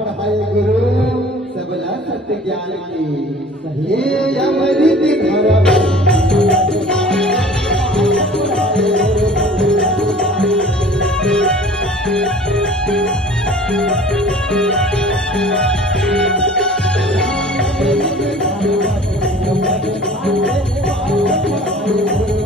पढ़ाए गुरु सबला सत्य ज्ञान की हे अमृत भरा Thank you.